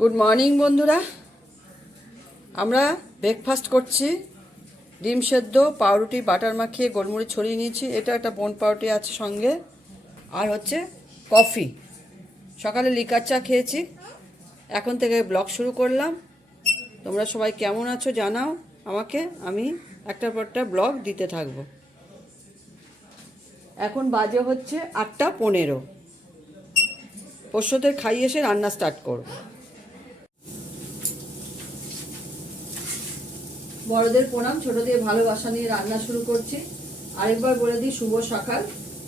Good morning বন্ধুরা, আমরা breakfast করছি। ডিম সেদ্ধ, পাউরুটি, বাটার মাখিয়ে গোলমরিচ ছড়িয়ে নিয়েছি। এটা একটা বোন পাউরুটি আছে সঙ্গে, আর হচ্ছে কফি। সকালে লিকার চা খেয়েছি। এখন থেকে ব্লগ শুরু করলাম। তোমরা সবাই কেমন আছো জানাও আমাকে, আমি একটার পর একটা ব্লগ দিতে থাকবো। এখন বাজে হচ্ছে 8:15। পোষ্যদের খাইয়ে এসে রান্না স্টার্ট করব। বড়দের প্রণাম, ছোটদের ভালোবাসা নিয়ে রান্না শুরু করছি। আরেকবার বলে দিই, শুভ সকাল।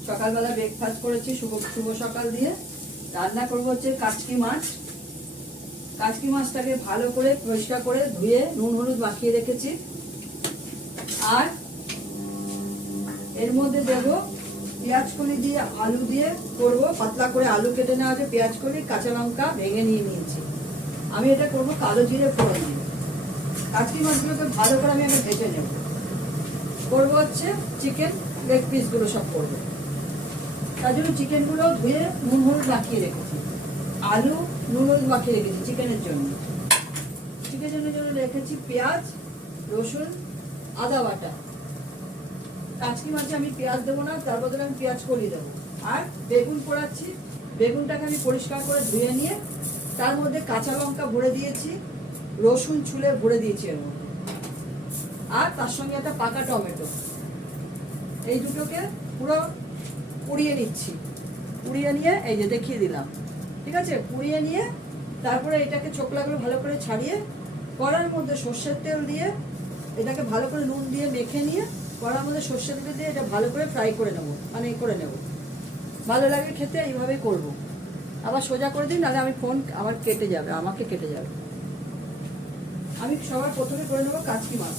সকালবেলা ব্রেকফাস্ট করেছি শুভ সকাল দিয়ে। রান্না করবো হচ্ছে কাচকি মাছ। কাচকি মাছটাকে ভালো করে পরিষ্কার করে ধুয়ে নুন হলুদ মাখিয়ে রেখেছি। আর এর মধ্যে দেব পেঁয়াজ কলি দিয়ে, আলু দিয়ে করবো। পাতলা করে আলু কেটে নেওয়া আছে, পেঁয়াজ কলি, কাঁচা লঙ্কা ভেঙে নিয়ে নিয়েছি। আমি এটা করবো কালো জিরে ফোড়ন দিয়ে। কাচকি মাছগুলোকে ভালো করে আমি ভেজে নেব। করবো হচ্ছে চিকেন লেগ পিসগুলো সব করবো। তার জন্য চিকেনগুলো ধুয়ে নুন হলুদ মাখিয়ে রেখেছি। আলু নুন হলুদ মাখিয়ে রেখেছি চিকেনের জন্য। চিকেনের জন্য রেখেছি পেঁয়াজ, রসুন, আদা বাটা। কাচকি মাছে আমি পেঁয়াজ দেবো না, তার বদলে আমি পেঁয়াজ কলি দেবো। আর বেগুন পোড়াচ্ছি। বেগুনটাকে আমি পরিষ্কার করে ধুয়ে নিয়ে তার মধ্যে কাঁচা লঙ্কা ভরে দিয়েছি, রসুন ছুলে ভরে দিয়েছি এর মধ্যে। আর তার সঙ্গে একটা পাকা টমেটো। এই দুটোকে পুরো পুড়িয়ে নিচ্ছি। পুড়িয়ে নিয়ে এই যে দেখিয়ে দিলাম, ঠিক আছে। পুড়িয়ে নিয়ে তারপরে এটাকে চোখলাগুলো ভালো করে ছাড়িয়ে কড়ার মধ্যে সর্ষের তেল দিয়ে এটাকে ভালো করে নুন দিয়ে মেখে নিয়ে কড়ার মধ্যে সর্ষের তেল দিয়ে এটা ভালো করে ফ্রাই করে নেবো, মানে করে নেবো। ভালো লাগে খেতে, এইভাবে করব। আবার সোজা করে দিই, নাহলে আমি ফোন আবার কেটে যাবে, আমাকে কেটে যাবে। আমি সবার প্রথমে করে নেবো কাচকি মাছ।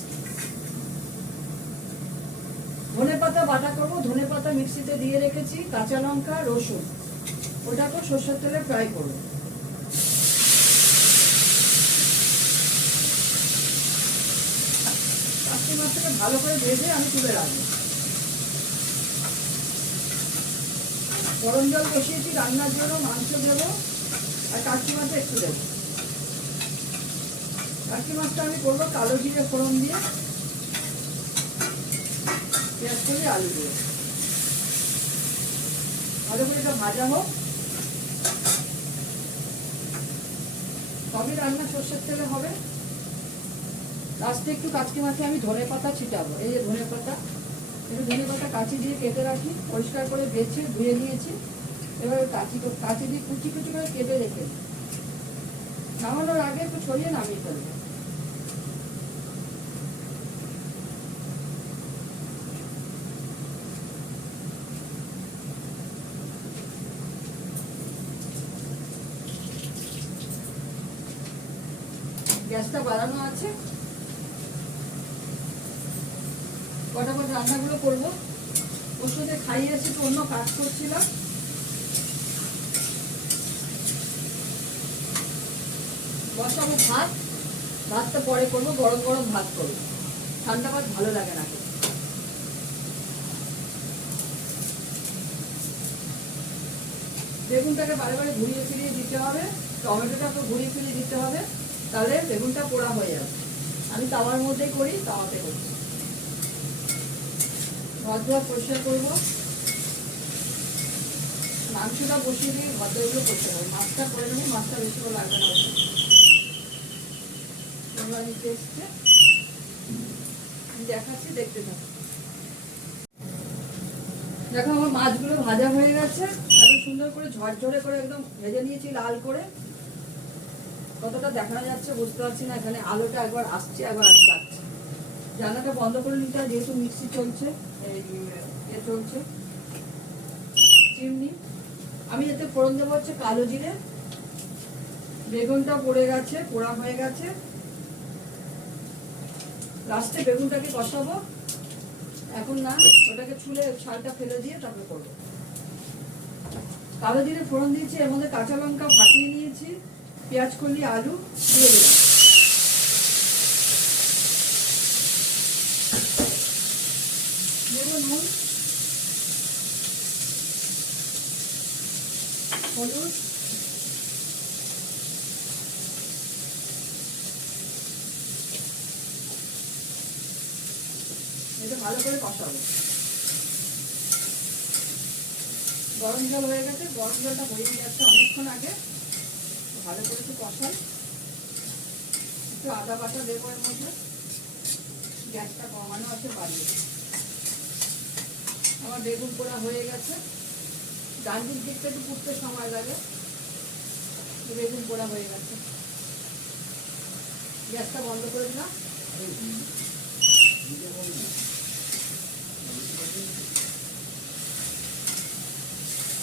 ধনে পাতা বাটা করবো। ধনে পাতা মিক্সিতে দিয়ে রেখেছি, কাঁচা লঙ্কা, রসুন, ওটাকে সর্ষের তেলে ফ্রাই করবো। কাচকি মাছটাকে ভালো করে ভেজে আমি তুলে রাখবো। গরম জল বসিয়েছি রান্নার জন্য। মাংস দেবো আর কাচকি মাছ একটু দেবো। কাচকি মাছটা আমি করবো কালো জিরে ফোড়ন দিয়ে, পেঁয়াজ করে আলু দিয়ে। ভালো করে এটা ভাজা হোক। সবই রান্না সর্ষের তেলে হবে। লাস্টে একটু কাচকি মাছে আমি ধনে পাতা ছিটাবো। এই যে ধনে পাতা, একটু ধনে পাতা কাঁচি দিয়ে কেটে রাখি, পরিষ্কার করে বেছে ধুয়ে নিয়েছি। এবার কাঁচি দিয়ে কুচি কুচি করে কেটে রেখে নামানোর আগে একটু ছড়িয়ে নামিয়ে ফেলবো। গ্যাসটা বাড়ানো আছে। ফটাফট রান্নাগুলো করবো। ওর সাথে খাইয়ে এসে তো অন্য কাজ করছিলাম। বসাবো ভাত। ভাতটা পরে করবো, গরম গরম ভাত করবো। ঠান্ডা ভাত ভালো লাগে না। বেগুনটাকে বারে বারে ঘুরিয়ে ফিরিয়ে দিতে হবে, টমেটোটাকে ঘুরিয়ে ফিরিয়ে দিতে হবে, তাহলে বেগুনটা পোড়া হয়ে যাবে। আমি তাওয়ার মধ্যে করি, তাওয়াতে করছি। ঘর পরিষ্কার করবো। মাংসটা বসিয়ে দিয়ে ঘরগুলো করতে হবে। মাছটা করে নেবো, মাছটা বেশি করে লাগবে না। তোমরা নিতে এসছে দেখাচ্ছি, দেখতে থাকো। দেখো আমার মাছগুলো ভাজা হয়ে গেছে। এত সুন্দর করে ঝরঝরে করে একদম ভেজে নিয়েছি, লাল করে। কতটা দেখানো যাচ্ছে বুঝতে পারছি না। এখানে আলোটা একবার আসছে, একবার যাচ্ছে। জানালাটা বন্ধ করে নিতে হয়, যেহেতু মিক্সি চলছে, চলছে চিমনি। আমি এতে ফোড়ন দেবো হচ্ছে কালো জিরে। বেগুনটা পড়ে গেছে, পোড়া হয়ে গেছে। লাস্টে বেগুনটাকে কষাবো। এখন না, ওটাকে ছুলে ছালটা ফেলে দিয়ে তারপরে করবো। কালো জিরে ফোড়ন দিয়েছি, এর মধ্যে কাঁচা লঙ্কা ফাটিয়ে নিয়েছি, পেঁয়াজ কলি, আলু দিয়ে দিলাম। নুন, হলুদ, ভালো করে কষাবো। গরম জল হয়ে গেছে, গরম জলটা হয়ে গেছে অনেকক্ষণ আগে। ভালো করে একটু কষাই, একটু আদা বাটা দেবো এর মধ্যে। গ্যাসটা কমানো আছে, বাড়িয়ে আমার বেগুন পোড়া হয়ে গেছে। ডান্ডির দিকটা একটু পুড়তে সময় লাগে, বেগুন পোড়া হয়ে গেছে। গ্যাসটা বন্ধ করে দিলাম।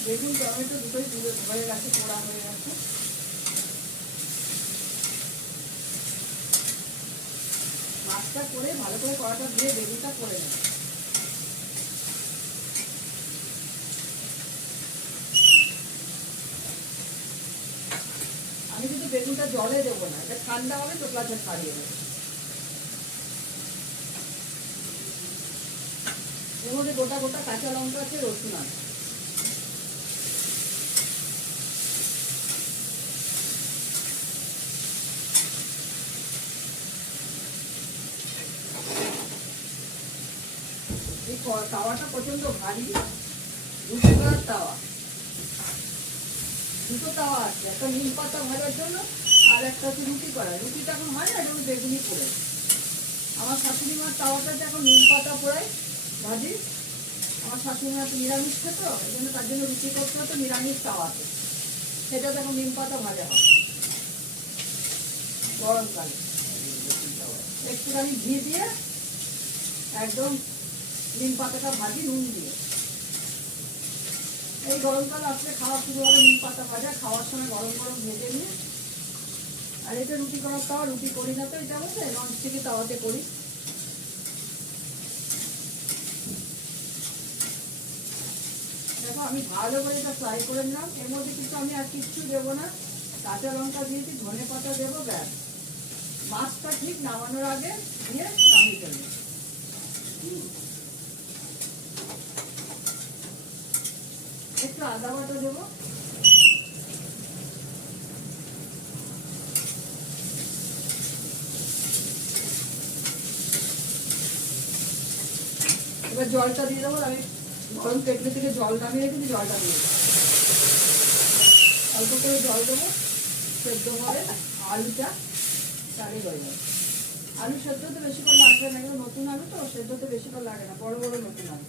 বেগুন টমেটো দুটোই তুলে হয়ে গেছে, পোড়া হয়ে গেছে। মাছটা করে ভালো করে কড়াটা দিয়ে বেগুনটা করে নেব। আমি কিন্তু বেগুনটা জলে দেবো না, এটা ঠান্ডা হবে তো প্লাসে ছাড়িয়ে দেবো। এর মধ্যে গোটা গোটা কাঁচা লঙ্কা আছে, রসুন আছে। এই তাওয়াটা প্রচন্ড ভারী, রুটি করার তাওয়া। দুটো তাওয়া আছে, একটা নিম পাতা ভাজার জন্য আর একটা হচ্ছে রুটি করা। রুটিটা এখন হয় না, এখন বেগুনি পোড়ে। আমার শাশুড়ি মার তাওয়াটাতে এখন নিম পাতা পোড়াই ভাজি। আমার শাশুড়ি মা নিরামিষ খেত, এই জন্য তার জন্য রুটি করতে হতো নিরামিষ তাওয়াতে। সেটাতে এখন নিম পাতা ভাজা হয় গরমকালে। একটুখানি ঘি দিয়ে একদম নিম পাতাটা ভাজি নুন দিয়ে। এই গরমকাল আসলে খাওয়া শুরু হবে নিম পাতা ভাজা, খাওয়ার সময় গরম গরম ভেজে নিয়ে। আর এটা রুটি করার তাওয়া, রুটি করি না তো এটা হচ্ছে ননস্টিকি তাওয়াতে করি। দেখো আমি ভালো করে এটা ফ্রাই করে নিলাম। এর মধ্যে কিন্তু আমি আর কিচ্ছু দেবো না, কাঁচা লঙ্কা দিয়েছি, ধনে পাতা দেবো, ব্যাস। মাছটা ঠিক নামানোর আগে দিয়ে নামিয়ে ফেলবো। একটু আদা বাটা দেবো। এবার জলটা দিয়ে দেবো। আমি গরম কেটলি থেকে জল নামিয়ে রেখেছি, জলটা দিয়ে দেবো। অল্প করে জল দেবো, সেদ্ধ হবে আলুটা, তাহলে হয়ে যাবে। আলু সেদ্ধ তো বেশিক্ষণ লাগবে না, কিন্তু নতুন আলু তো সেদ্ধ তো বেশিক্ষণ লাগে না, বড় বড় নতুন আলু।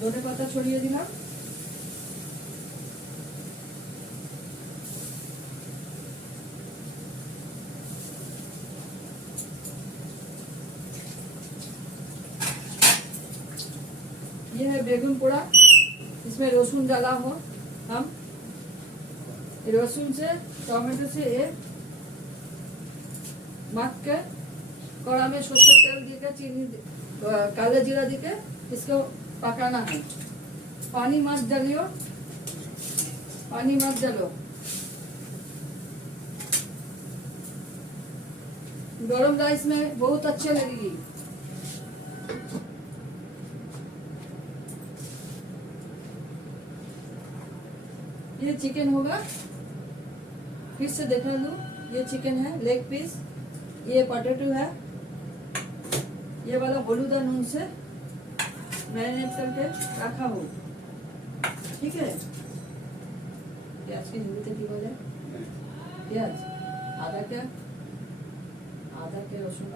ধনে পাতা ছড়িয়ে দিলাম। ये है बेगुन पोड़ा, इसमें रसुन डाला हो हम। रसुन से टमाटो से ये मत के कड़ा में सरसों तेल देकर चीनी काला जीरा देकर इसको पकाना है। पानी मत डालियो, पानी मत डालो। गरम राइस में बहुत अच्छे लगेगी। ये चिकन होगा, फिर से देखा लूं। ये चिकन है लेग पीस, ये पोटैटो है, ये वाला हलुदा नून से मैरिनेट करके रखा हो। ठीक है, प्याज की हिंदी की बोले प्याज आधा क्या, आधा के रसुन।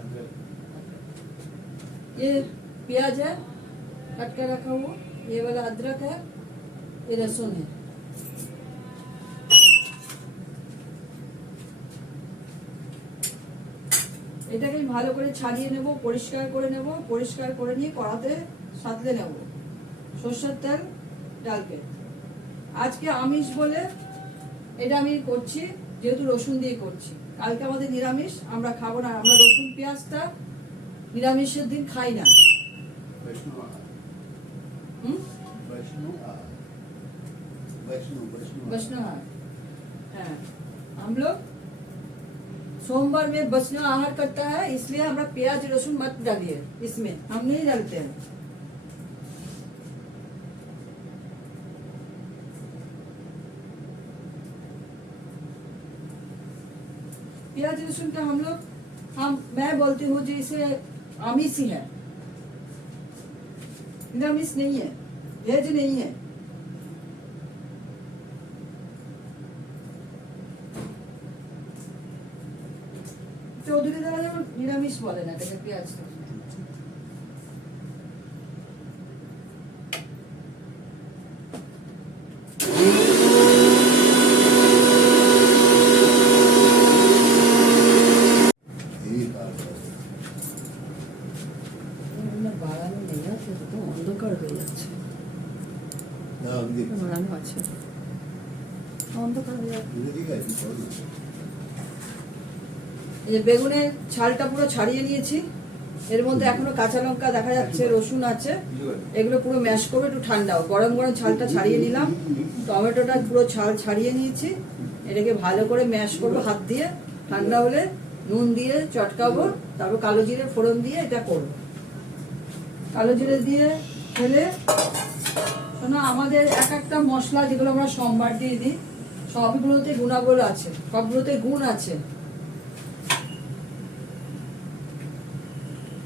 ये प्याज है कट कर रखा हुआ, ये वाला अदरक है, ये लहसुन है। এটাকে ভালো করে ছাড়িয়ে নেব, পরিষ্কার করে নেব। পরিষ্কার করে নিয়ে কড়াতে সাঁতলে নেব সরষের তেল ডালকে। আজকে আমিষ বলে এটা আমি করছি, যেহেতু রসুন দিয়ে করছি। কালকে আমাদের নিরামিষ, আমরা খাবো না। আমরা রসুন পেঁয়াজটা নিরামিষের দিন খাই না। वैष्णव, हाँ, हम लोग सोमवार में वैष्णव आहार करता है, इसलिए हमारा प्याज लहसुन मत डालिए इसमें, हम नहीं डालते हैं। प्याज लहसुन का हम मैं बोलती हूँ जैसे आमिष ही है, निरामिष नहीं है, वेज नहीं है। চৌধুরী দাদা যেমন নিরামিষ বলে না, এটাকে পেঁয়াজ বাড়ানো নেই, আছে তো অন্ধকার হয়ে যাচ্ছে, বাড়ানো আছে, অন্ধকার হয়ে যাচ্ছে। এই বেগুনের ছালটা পুরো ছাড়িয়ে নিয়েছি, এর মধ্যে এখনো কাঁচা লঙ্কা দেখা যাচ্ছে, রসুন আছে, এগুলো পুরো ম্যাশ করবো একটু ঠান্ডা। গরম গরম ছালটা ছাড়িয়ে নিলাম, টমেটোটা পুরো ছাল ছাড়িয়ে নিয়েছি, এটাকে ভালো করে ম্যাশ করবো হাত দিয়ে। ঠান্ডা হলে নুন দিয়ে চটকাবো, তারপর কালো জিরে ফোড়ন দিয়ে এটা করবো। কালো জিরে দিয়ে খেলে শোনো, আমাদের এক একটা মশলা যেগুলো আমরা সোমবার দিয়ে দিই, সবগুলোতে গুণাগুণ আছে, সবগুলোতে গুণ আছে।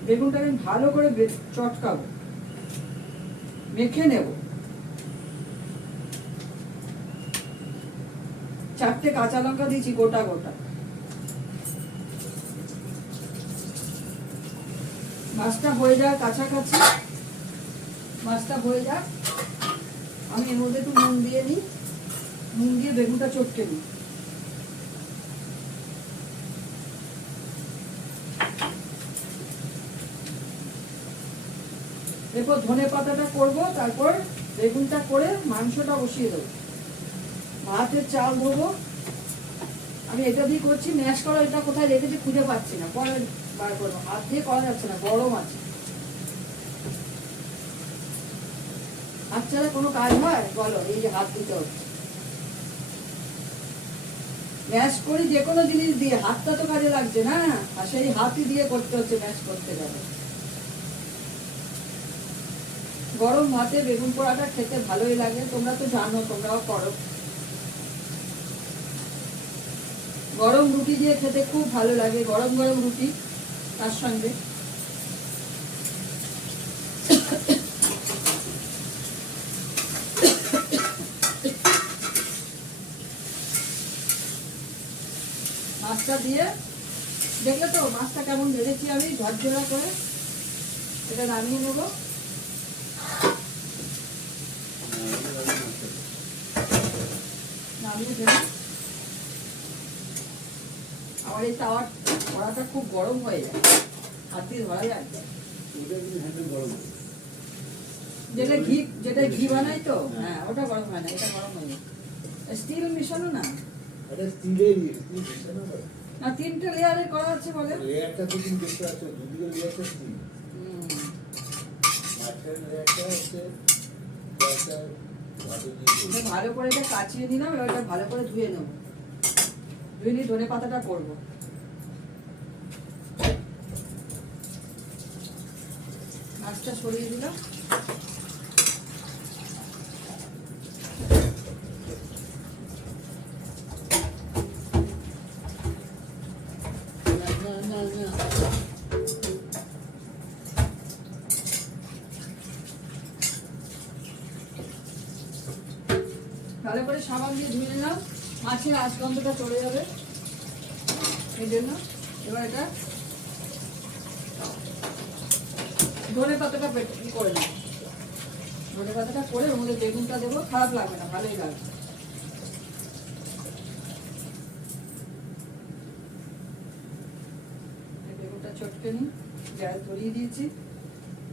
বেগুনটা আমি ভালো করে চটকাবো, মেখে নেব। 4টে কাঁচা লঙ্কা দিয়েছি গোটা গোটা। মাছটা হয়ে যাক কাছাকাছি, মাছটা হয়ে যাক, আমি এর মধ্যে একটু নুন দিয়ে নিই, নুন দিয়ে বেগুনটা চটকে নিই। এরপর ধনে পাতাটা করবো, তারপর বেগুনটা করে মাংসটা বসিয়ে দেবো। ভাতের চাল ধরবো, আমি এটা দিয়ে করছি। ম্যাশ করা এটা কোথায় রেখেছি খুঁজে পাচ্ছি না, পরে বার করবো। হাত দিয়ে করা যাচ্ছে না, গরম আছে। হাত ছাড়া কোনো কাজ হয় বলো? এই যে হাত দিতে হচ্ছে, ম্যাশ করি যে কোনো জিনিস দিয়ে, হাতটা তো কাজে লাগছে না, আর সেই হাতই দিয়ে করতে হচ্ছে ম্যাশ করতে যাবে। গরম ভাতে বেগুন পোড়াটা খেতে ভালোই লাগে, তোমরা তো জানো, তোমরাও করো। গরম রুটি দিয়ে খেতে খুব ভালো লাগে, গরম গরম রুটি তার সঙ্গে। মাছটা দিয়ে দেখলে তো মাছটা কেমন ভেজেছি আমি ঝরঝরা করে। এটা নামিয়ে নেবো। নামিয়ে দেবো। আমার এই তাওয়ার কড়াটা খুব গরম হয়ে যায়, হাত দিয়ে ধরা যায়। যেটা ঘি বানাই তো, হ্যাঁ ওটা গরম হয় না, এটা গরম হয়ে যায়। স্টিল মিশানো না, না 3টে লেয়ারে করা আছে বলে। লেয়ারটা তো তুমি দেখতে পাচ্ছ, দুদিকে লেয়ারটা স্টিল। মাছের লেয়ারটা হচ্ছে ভালো করে এটা কাচিয়ে নিলাম। এবার এটা ভালো করে ধুয়ে নেবো, ধুয়ে নিয়ে ধনে পাতাটা করবো। মাছটা সরিয়ে দিলাম। ভালো করে সাবান দিয়ে ধুয়ে নিলাম, মাছের আঁশগন্ধটা চলে যাবে এই জন্য। এবার এটা ধনে পাতাটা করে নেব। ধনে পাতাটা করে ওর মধ্যে বেগুনটা দেবো, খারাপ লাগবে না, ভালোই লাগবে। বেগুনটা চটকে নিই, গ্যাস ধরিয়ে দিয়েছি।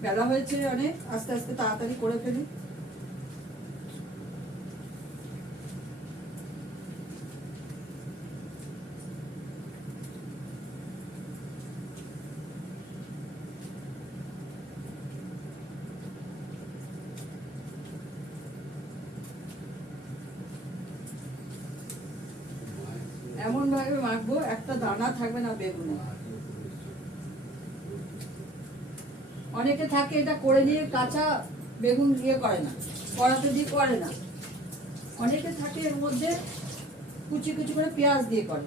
বেলা হয়েছে অনেক, আস্তে আস্তে তাড়াতাড়ি করে ফেলি। এমন ভাবে মাখবো একটা দানা থাকবে না বেগুনে। অনেকে থাকে এটা করে নিয়ে কাঁচা বেগুন দিয়ে করে না, কড়াতে দিয়ে করে না। অনেকে থাকে এর মধ্যে কুচি কুচি করে পেঁয়াজ দিয়ে করে।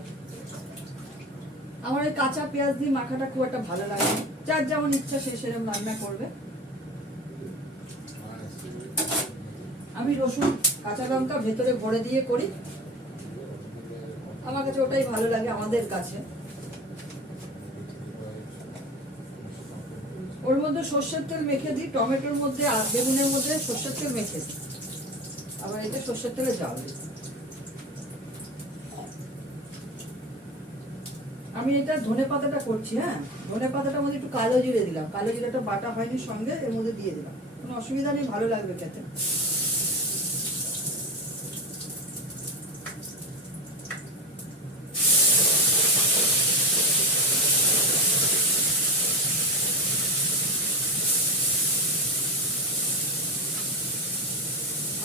আমার এই কাঁচা পেঁয়াজ দিয়ে মাখাটা খুব একটা ভালো লাগে। যার যেমন ইচ্ছা সে সেরকম রান্না করবে। আমি রসুন কাঁচা লঙ্কা ভেতরে ভরে দিয়ে করি, আমার কাছে ওটাই ভালো লাগে আমাদের কাছে। ওর মধ্যে সর্ষের তেল মেখে দিই, টমেটোর মধ্যে আর বেগুনের মধ্যে সর্ষের তেল মেখে দিই, আবার এতে সর্ষের তেলে জাল দিই। আমি এটা ধনে পাতাটা করছি। হ্যাঁ, ধনে পাতাটার মধ্যে একটু কালো জিরে দিলাম, কালো জিরেটা বাটা হয়নি, সঙ্গে এর মধ্যে দিয়ে দিলাম, কোনো অসুবিধা নেই, ভালো লাগবে খেতে।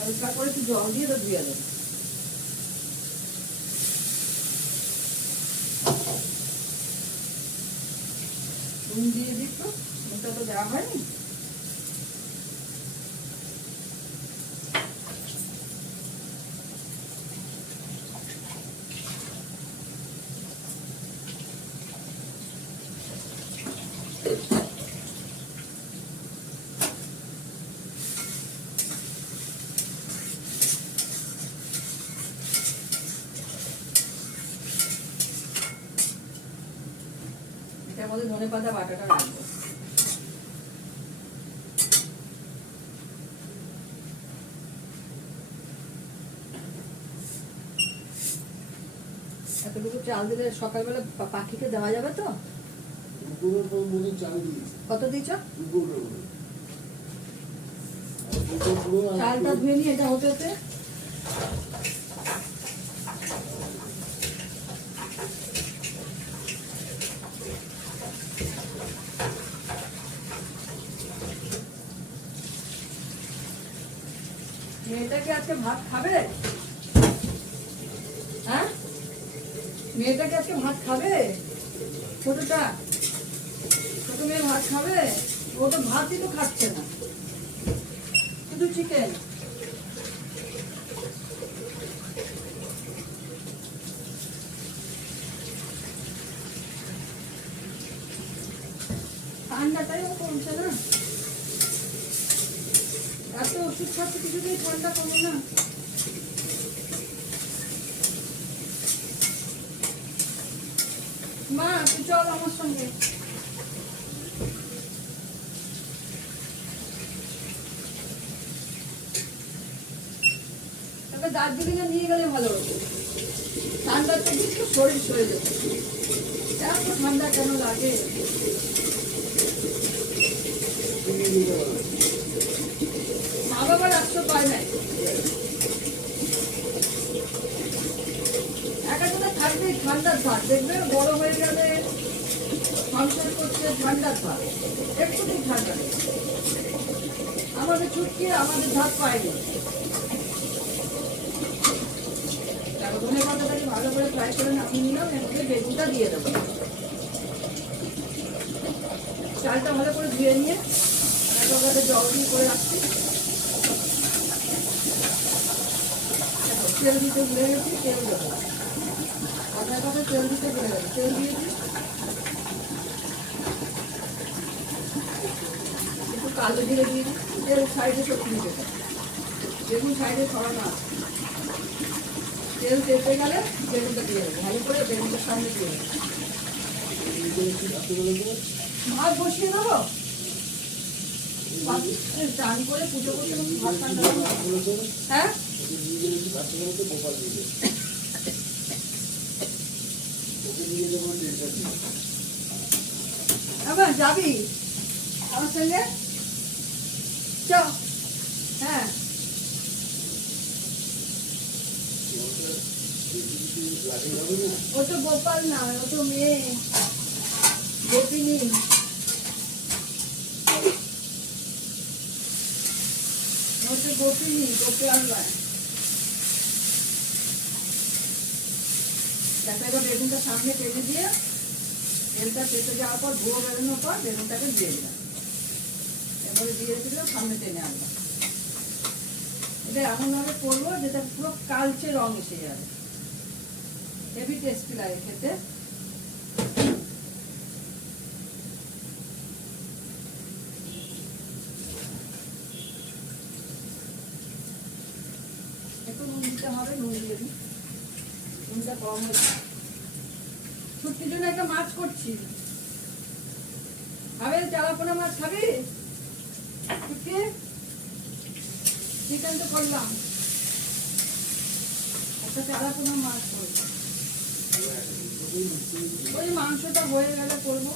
হালকা করে একটু জল দিয়ে তো ধুয়ে দেবো। নুন দিয়ে দিই, তো নুনটা তো দেওয়া হয়নি। এটার মধ্যে ধনে পাতা বাটাটা রাখবো। এতটুকু চাল দিলে সকালবেলা পাখিকে দেওয়া যাবে তো? কত দিচ্ছ? চালটা ধুয়ে নিয়ে এটা হতে হতে মেয়েটাকে আজকে ভাত খাবে? হ্যাঁ, মেয়েটাকে আজকে ভাত খাবে? ছোটটা, ছোট মেয়ে ভাত খাবে? ও তো ভাতই তো খাচ্ছে না, শুধু চিকেন। ঠান্ডাটাই ও কমছে না, এত ওষুধ খাচ্ছে কিছুতেই ঠান্ডা কমে না। মা তুই চল আমার সঙ্গে। দার্জিলিং এ নিয়ে গেলে ভালো হতো, ঠান্ডার থেকে একটু শরীর সরে যেত। এত ঠান্ডা কেন লাগে? মা বাবার আসতে পায় নাই, একাটা থাকবেই ঠান্ডার ভাত, দেখবে বড় হয়ে গেলে সংসার করছে ঠান্ডার ভাত, একটুতেই ঠান্ডা। আমাদের ছুটকি আমাদের ভাত পায়নি। ধনে পাতাটাকে ভালো করে ফ্রাই করে নামিয়ে নিলাম, এর মধ্যে বেগুনটা দিয়ে দেবো। চালটা ভালো করে ধুয়ে নিয়ে একটা জল দিয়ে করে রাখছি। তেল দিতে ভুলে গেছি, তেল দেবো। আধার কাছে তেল দিতে ভুলে গেছি, তেল দিয়েছি। একটু কালো জিরে দিয়ে দিই, তেল সাইডে সব দিতে, বেগুন সাইডে ছড়ানো আছে। তেল তেলতে গেলে বেগুনটা দিয়ে দেবো, ভালো করে বেগুনটার সামনে দিয়ে দেবো। ভাত বসিয়ে দেবো, চান করে পুজো করতে ভাত ঠান্ডা। হ্যাঁ, আবার যাবি আমার সঙ্গে? চ। হ্যাঁ, ও তো গোপাল না, ও তো মেয়ে গোপিনী। ও তো গোপিনী, গোপাল নয়। দেখা গেল বেগুনটা সামনে টেনে দিয়ে তেলটা পেটে যাওয়ার পর ধুয়ে বেরোনোর পর বেগুনটাকে দিয়ে দিলাম, এবারে দিয়ে দিলাম সামনে টেনে আনলাম। এটা এমনভাবে করবো যেটা পুরো কালচে রং এসে যাবে, হেভি টেস্টি লাগে খেতে। হবে, নুন দিয়ে দিই, নুনটা কম হয়েছে। ছুটির জন্য একটা মাছ করছি, খাবে চালাপোনা মাছ খাবি? চিকেন তো করলাম, একটা চালাপোনা মাছ করবো, ওই মাংসটা হয়ে গেলে করবো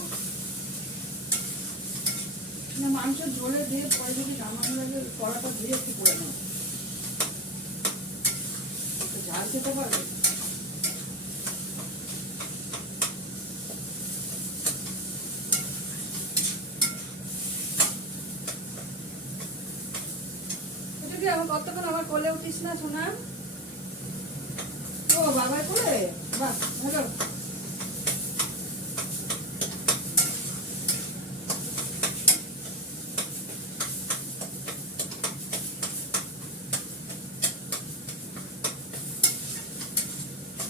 না। মাংস ঝোলে দিয়ে পরে যদি নামানো লাগে কড়াটা ধুয়ে একটু করে নেব, ঝাল খেতে পারবে। আমার কতক্ষণ আমার কোলে উঠিস না শোনা? ও বাবার কোলে, বাহ ভালো।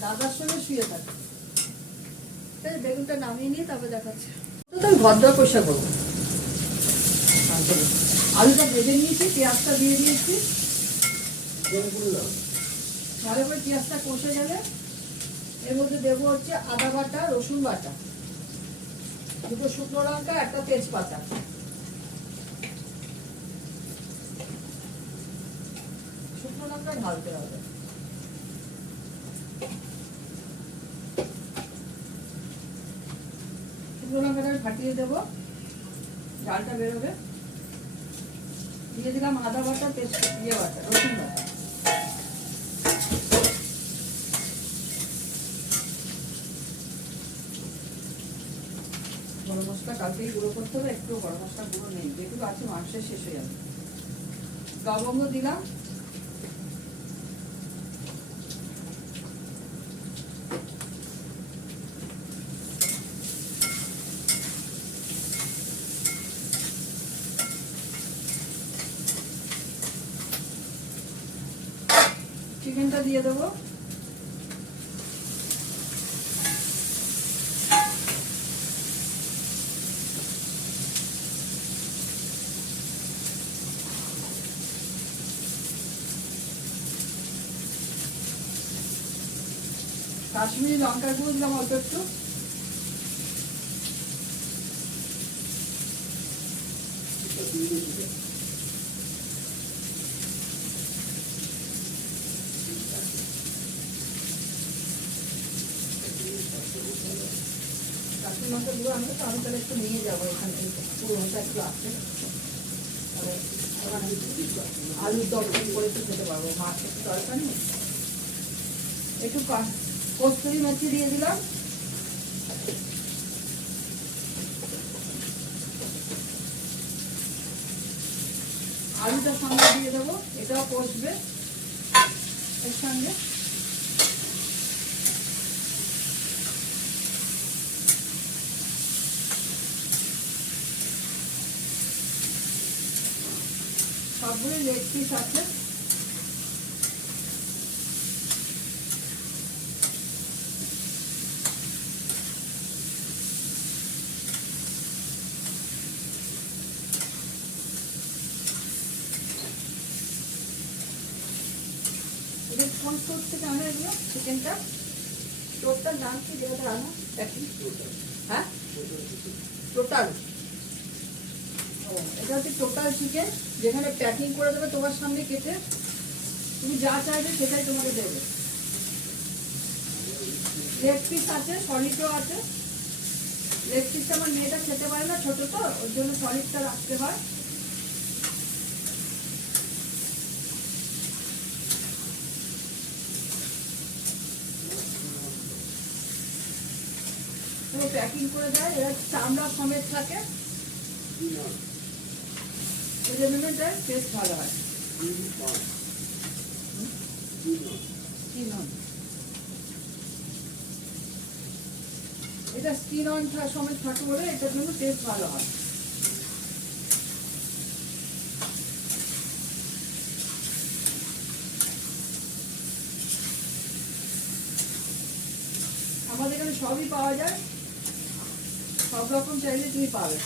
দাদার সঙ্গে শুয়ে থাকে। বেগুনটা নামিয়ে নিয়ে তারপরে দেখাচ্ছে। তো আমি ভদ্র কষা করবো, আলুটা ভেজে নিয়েছি, পেঁয়াজটা দিয়ে দিয়েছি, ভালো করে পেঁয়াজটা কষে গেলে এর মধ্যে দেবো হচ্ছে আদা বাটা, রসুন বাটা, দুটো শুকনো লঙ্কা, একটা তেজপাতা, শুকনো লঙ্কা ঢালতে হবে। শুকনো লঙ্কাটা ফাটিয়ে দেবো, ঝালটা বেরোবে। দিয়ে দিলাম আদা বাটা, বাটা, রসুন বাটা, গরম মশলা কালকেই গুঁড়ো করতে হবে, একটু গরম মশলা গুঁড়ো নেই, যেটুকু আছে মাংসের শেষ হয়ে যাবে। লবঙ্গ দিলাম, চিকেনটা দিয়ে দেবো, কাশ্মীরি লঙ্কার গুঁড়ো দিলাম অল্প একটু, কাশ্মীরি লঙ্কার গুঁড়ো আনলে তো আমি তাহলে একটু নিয়ে যাবো, এখান থেকে পুরোটা একটু আছে, আলুর তরকারি করে একটু খেতে পারবো, মাছ একটু তরকারি। একটু কস্তুরি মেথি দিয়ে দিলাম, আলুটার সঙ্গে দিয়ে দেবো, এটাও কষবে এর সঙ্গে। সবগুলো লেগ পিস আছে, কোন স্টোর থেকে আনা এগুলো? চিকেনটা টোটাল দাম কি যেটা আনা? হ্যাঁ টোটাল, এটা হচ্ছে টোটাল চিকেন, যেখানে প্যাকিং করে দেবে তোমার সামনে কেটে, তুমি যা চাইবে সেটাই তোমাকে দেবে। লেগ পিস আছে, সলিডও আছে। লেগ পিসটা আমার মেয়েটা খেতে পারে না, ছোট তো, ওর জন্য সলিডটা রাখতে হয়। পুরো প্যাকিং করে দেয়, এরা চামড়া সমেত থাকে, ওই জন্য টেস্ট ভালো হয়। এটা স্কিন অন সমেত থাকে বলে এটার জন্য টেস্ট ভালো হয়। আমাদের এখানে সবই পাওয়া যায়, সব রকম চাইলে তুমি পাবে।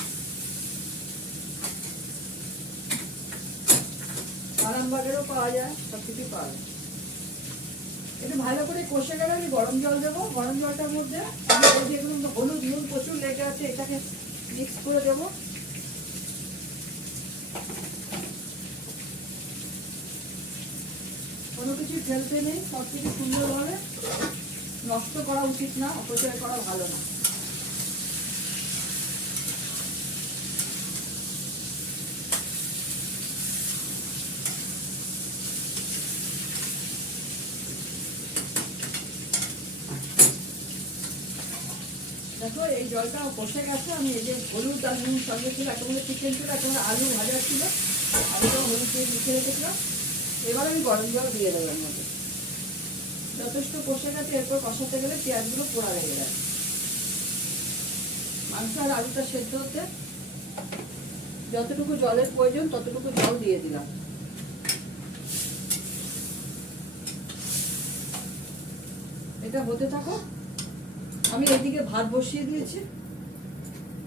আরামবাগেরও পাওয়া যায়, সব কিছুই পাওয়া যায়। একটু ভালো করে কষে গেলে আমি গরম জল দেবো। গরম জলটার মধ্যে আমি এগুলো হলুদ নুন প্রচুর লেগে আছে, এটাকে মিক্স করে দেবো। কোনো কিছু ফেলতে নেই, সব কিছু সুন্দরভাবে, নষ্ট করা উচিত না, অপচয় করা ভালো না। দেখো এই জলটা কষে গেছে। আমি এই যে হলুদ আর নুন সঙ্গে ছিল, একটা চিকেন ছিল, একটা আলু ভাজা ছিল, আলুটা হলুদ দিয়ে মিশিয়ে রেখেছিলাম। এবার আমি গরম জল দিয়ে দেবো এর মধ্যে। যথেষ্ট কষে গেছে, এরপর কষাতে গেলে পেঁয়াজগুলো পোড়া লেগে যায়। মাংস আর আলুটা সেদ্ধ হতে যতটুকু জলের প্রয়োজন ততটুকু জল দিয়ে দিলাম। এটা হতে থাকো। আমি এইদিকে ভাত বসিয়ে দিয়েছি।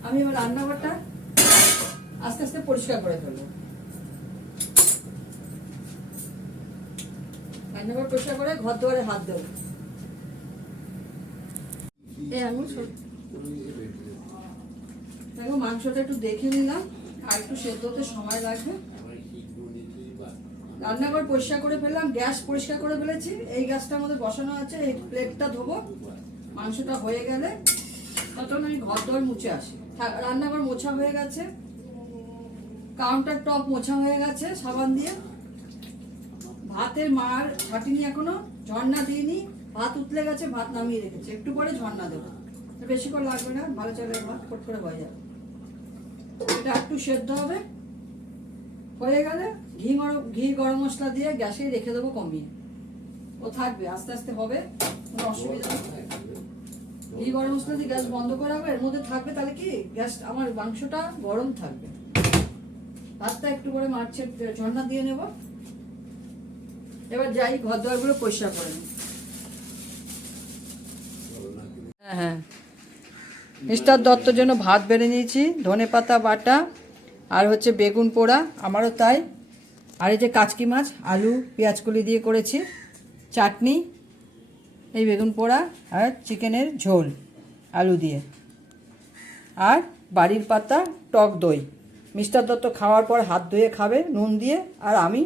আমি এবার রান্নাঘরটা আস্তে আস্তে পরিষ্কার করে ফেলবো। রান্নাঘর পরিষ্কার করে ঘর দুয়ারে হাত দেবো। এই আঙুল দেখো, মাংসটা একটু দেখে নিলাম, আর একটু সেদ্ধ হতে সময় লাগবে। রান্নাঘর পরিষ্কার করে ফেললাম, গ্যাস পরিষ্কার করে ফেলেছি। এই গ্যাসটার মধ্যে বসানো আছে, এই প্লেটটা ধোবো। মাংসটা হয়ে গেলে তখন আমি ঘর দোয়ার মুছে আসি। রান্নাঘর মোছা হয়ে গেছে, কাউন্টার টপ মোছা হয়ে গেছে সাবান দিয়ে। ভাতের মার ছাটিনি, এখনো ঝর্ণা দিইনি। ভাত উতলে গেছে, ভাত নামিয়ে রেখেছি, একটু পরে ঝর্ণা দেবো। বেশিক্ষণ লাগবে না, ভালো চালের ভাত ফট করে হয়ে যাবে। এটা একটু সেদ্ধ হবে, হয়ে গেলে ঘি গরম মশলা দিয়ে গ্যাসে রেখে দেবো কমিয়ে। ও থাকবে, আস্তে আস্তে হবে, কোনো অসুবিধা নেই। ঘি গরম মশলা দিয়ে গ্যাস বন্ধ করে রাখবে, এর মধ্যে থাকবে, তাহলে কি গ্যাস আমার মাংসটা গরম থাকবে। ভাতটা একটু করে মারছে, ঝর্ণা দিয়ে নেব। এবার যাই ঘর দুয়ারগুলো পরিষ্কার করে নেব। হ্যাঁ, মিস্টার দত্তর জন্য ভাত বেড়ে নিয়েছি, ধনেপাতা বাটা আর হচ্ছে বেগুন পোড়া, আমারও তাই। আর এই যে কাচকি মাছ, আলু পেঁয়াজকলি দিয়ে করেছি, চাটনি, এই বেগুন পোড়া আর চিকেনের ঝোল আলু দিয়ে, আর বাড়ির পাতা টক দই। মিস্টার দত্ত খাওয়ার পর হাত ধুয়ে খাবে নুন দিয়ে, আর আমি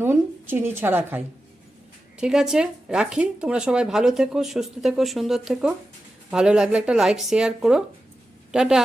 নুন চিনি ছাড়া খাই। ঠিক আছে, রাখি। তোমরা সবাই ভালো থেকো, সুস্থ থেকো, সুন্দর থেকো। ভালো লাগলে একটা লাইক শেয়ার করো। টাটা।